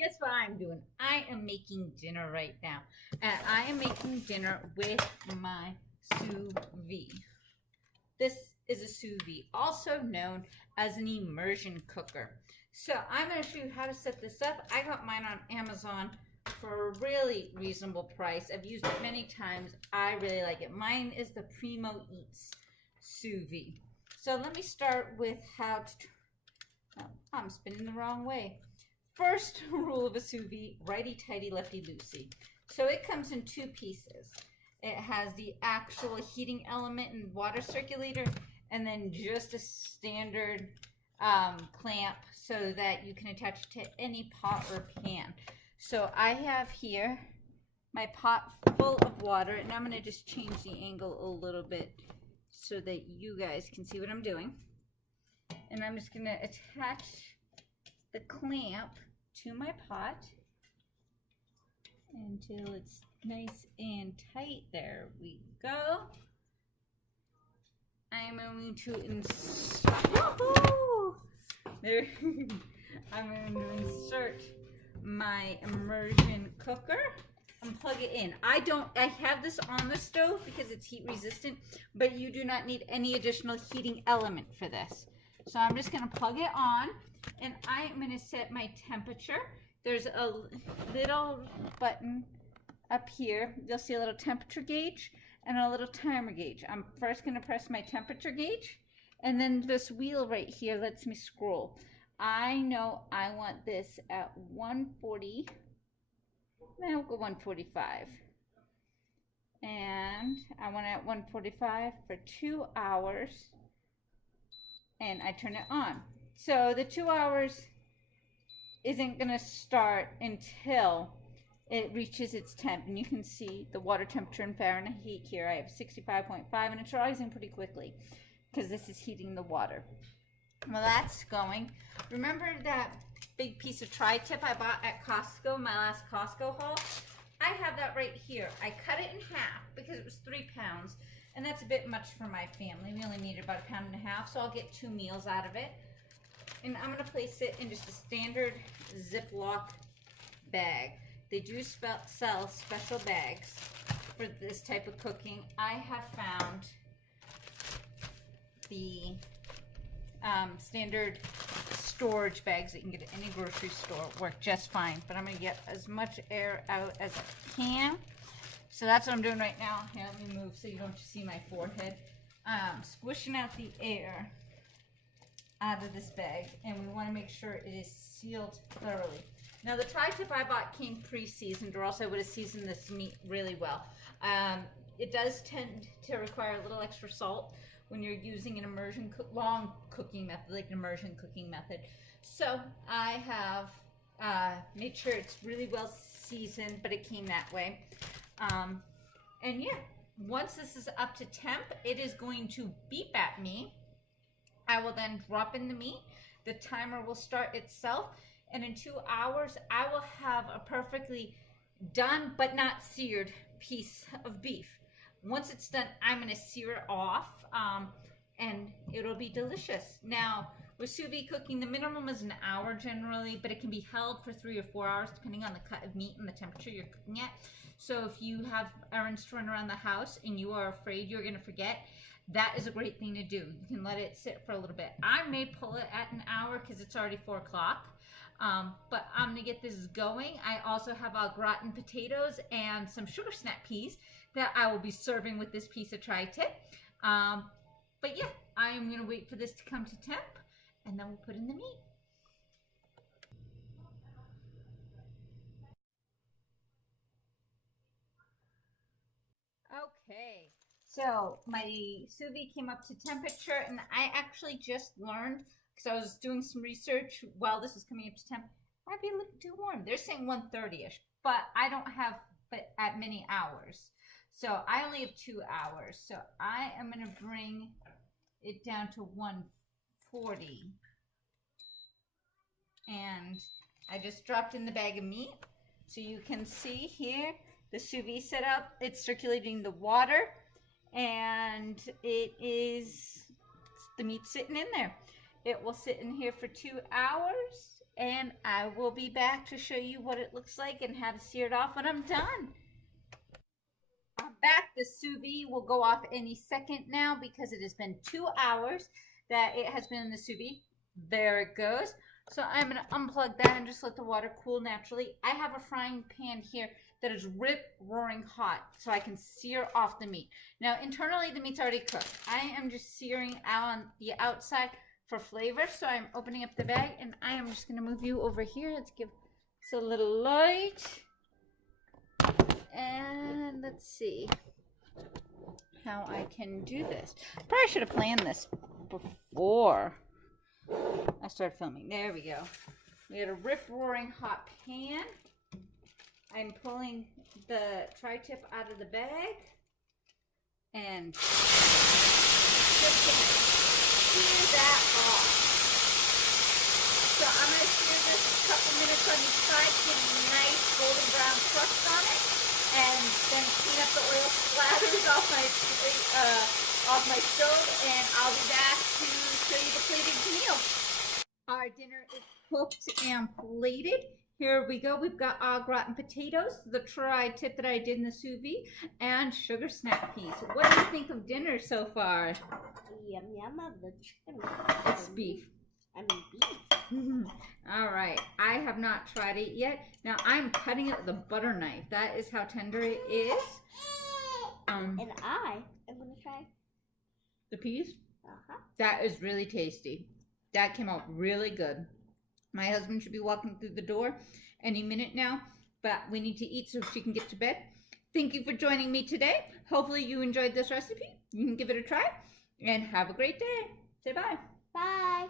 Guess what I'm doing? I am making dinner right now. And I am making dinner with my sous vide. This is a sous vide, also known as an immersion cooker. So I'm going to show you how to set this up. I got mine on Amazon for a really reasonable price. I've used it many times. I really like it. Mine is the Primo Eats sous vide. So let me start with how to... Oh, I'm spinning the wrong way. First rule of a sous vide, righty-tighty, lefty-loosey. So it comes in two pieces. It has the actual heating element and water circulator, and then just a standard clamp so that you can attach it to any pot or pan. So I have here my pot full of water, and I'm going to just change the angle a little bit so that you guys can see what I'm doing. And I'm just going to attach the clamp to my pot until it's nice and tight. There we go. I'm going to insert my immersion cooker and plug it in. I have this on the stove because it's heat resistant, but you do not need any additional heating element for this. So I'm just going to plug it on, and I'm going to set my temperature. There's a little button up here. You'll see a little temperature gauge and a little timer gauge. I'm first going to press my temperature gauge, and then this wheel right here lets me scroll. I know I want this at 140. I'll go 145. And I want it at 145 for 2 hours. And I turn it on. So the 2 hours isn't going to start until it reaches its temp. And you can see the water temperature in Fahrenheit here. I have 65.5, and it's rising pretty quickly because this is heating the water. Well, that's going. Remember that big piece of tri tip I bought at Costco, my last Costco haul? I have that right here. I cut it in half because it was 3 pounds. And that's a bit much for my family. We only needed about 1.5 pounds, so I'll get 2 meals out of it. And I'm going to place it in just a standard Ziploc bag. They do sell special bags for this type of cooking. I have found the standard storage bags that you can get at any grocery store work just fine. But I'm going to get as much air out as I can. So that's what I'm doing right now. Here, let me move so you don't see my forehead. Squishing out the air out of this bag, and we want to make sure it is sealed thoroughly. Now, the tri tip I bought came pre-seasoned, or else I would have seasoned this meat really well. It does tend to require a little extra salt when you're using an immersion long cooking method, like an immersion cooking method. So I have made sure it's really well seasoned, but it came that way. And yeah, once this is up to temp, it is going to beep at me. I will then drop in the meat. The timer will start itself. And in 2 hours, I will have a perfectly done but not seared piece of beef. Once it's done, I'm going to sear it off, and it'll be delicious. Now, with sous vide cooking, the minimum is an hour generally, but it can be held for 3 or 4 hours depending on the cut of meat and the temperature you're cooking at. So if you have errands to run around the house and you are afraid you're going to forget, that is a great thing to do. You can let it sit for a little bit. I may pull it at an hour because it's already 4 o'clock. But I'm going to get this going. I also have au gratin potatoes and some sugar snap peas that I will be serving with this piece of tri tip. But yeah, I'm going to wait for this to come to temp, and then we'll put in the meat. Okay, so my sous vide came up to temperature, and I actually just learned, because I was doing some research while this was coming up to temp, it might be a little too warm. They're saying 130-ish, but I don't have but at many hours. So I only have 2 hours. So I am going to bring it down to 140. And I just dropped in the bag of meat. So you can see here the sous vide setup. It's circulating the water, and it is the meat sitting in there. It will sit in here for 2 hours, and I will be back to show you what it looks like and how to sear it off when I'm done. I'm back. The sous vide will go off any second now because it has been 2 hours that it has been in the sous vide. There it goes. So I'm going to unplug that and just let the water cool naturally. I have a frying pan here that is rip-roaring hot so I can sear off the meat. Now, internally, the meat's already cooked. I am just searing out on the outside for flavor. So I'm opening up the bag, and I am just going to move you over here. Let's give this a little light. And let's see how I can do this. Probably should have planned this before I started filming. There we go. We had a rip-roaring hot pan. I'm pulling the tri-tip out of the bag and just gonna sear that off. So I'm going to sear this a couple minutes on each side, get a nice golden brown crust on it, and then clean up the oil splatters off my stove, and I'll be back to show you the plated meal. Our dinner is cooked and plated. Here we go. We've got au gratin potatoes, the tri-tip that I did in the sous vide, and sugar snap peas. What do you think of dinner so far? Yum yum of the chicken. It's beef. I mean beef. All right. I have not tried it yet. Now I'm cutting it with a butter knife. That is how tender it is. And I am going to try the peas. Uh-huh. That is really tasty. That came out really good. My husband should be walking through the door any minute now, but we need to eat so she can get to bed. Thank you for joining me today. Hopefully you enjoyed this recipe. You can give it a try and have a great day. Say bye. Bye.